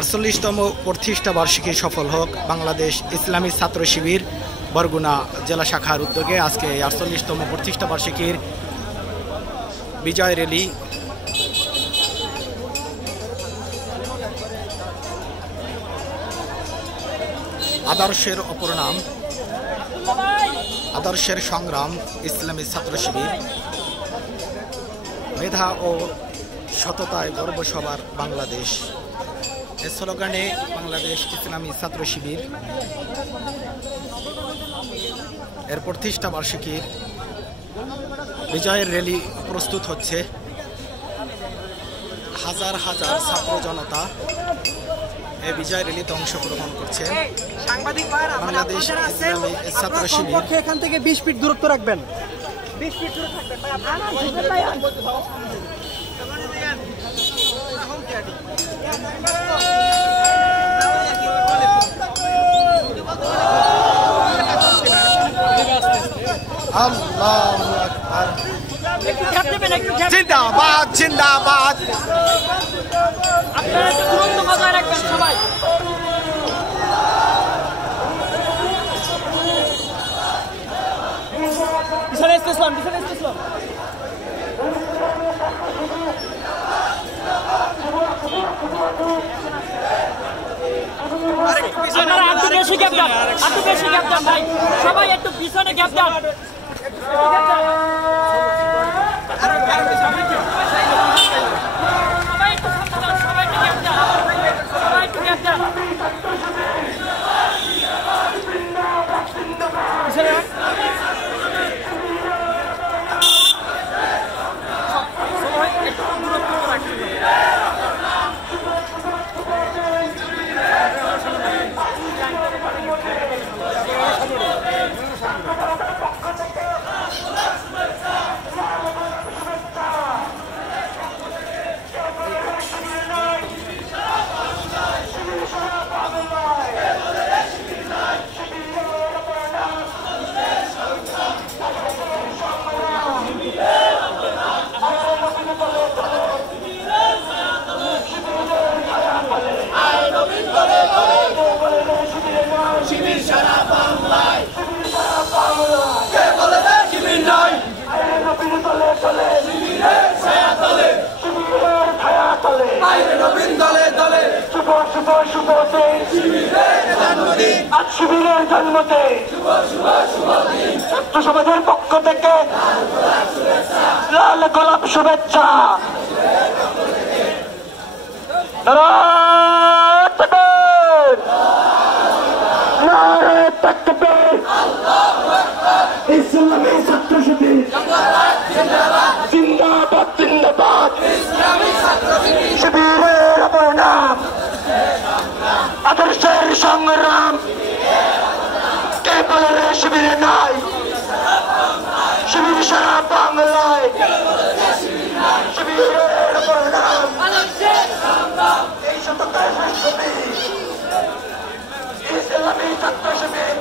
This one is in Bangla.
48তম প্রতিষ্ঠা বার্ষিকী সফল হোক বাংলাদেশ ইসলামী ছাত্র শিবির বরগুনা জেলা শাখার উদ্যোগে আজকে 48তম প্রতিষ্ঠা বার্ষিকীর বিজয় র্যালি আদর্শের অপর নাম আদর্শের সংগ্রাম ইসলামী ছাত্র শিবির মেধা ও সততায় গর্ব সবার বাংলাদেশ এ স্লোগানে বাংলাদেশ ইসলামী ছাত্র শিবির এর প্রতিষ্ঠা বার্ষিকীর বিজয়ের র্যালি প্রস্তুত হচ্ছে। হাজার হাজার ছাত্র জনতা এই বিজয় র্যালিতে অংশগ্রহণ করছে। বাংলাদেশ ইসলামী ছাত্র শিবির এখান থেকে 20 ফিট দূরত্ব রাখবেন। 20 ফিট দূরে আল্লাহু আকবার। জিন্দাবাদ জিন্দাবাদ। আপনারা একটু দূরত্ব বজায় রাখবেন সবাই। পিছনে স্টেশন আপনারা একটু বেশি গ্যাপ দেন ভাই, সবাই একটু পিছনে গ্যাপ দেন। শিবিরের জন্মতে ছাত্র সমাজের পক্ষ থেকে লাল গোলাপ শুভেচ্ছা। ইসলামী ছাত্র শিবির জিন্দাবাদ জিন্দাবাদ। শিবিরের অপর নাম আদর্শের সংগ্রাম। কে বলে রে শিবিরে নাই? শিবির সারা বাংলায়। শিবিরের অপর নাম এই শতকের ইসলামী ছাত্র শিবির।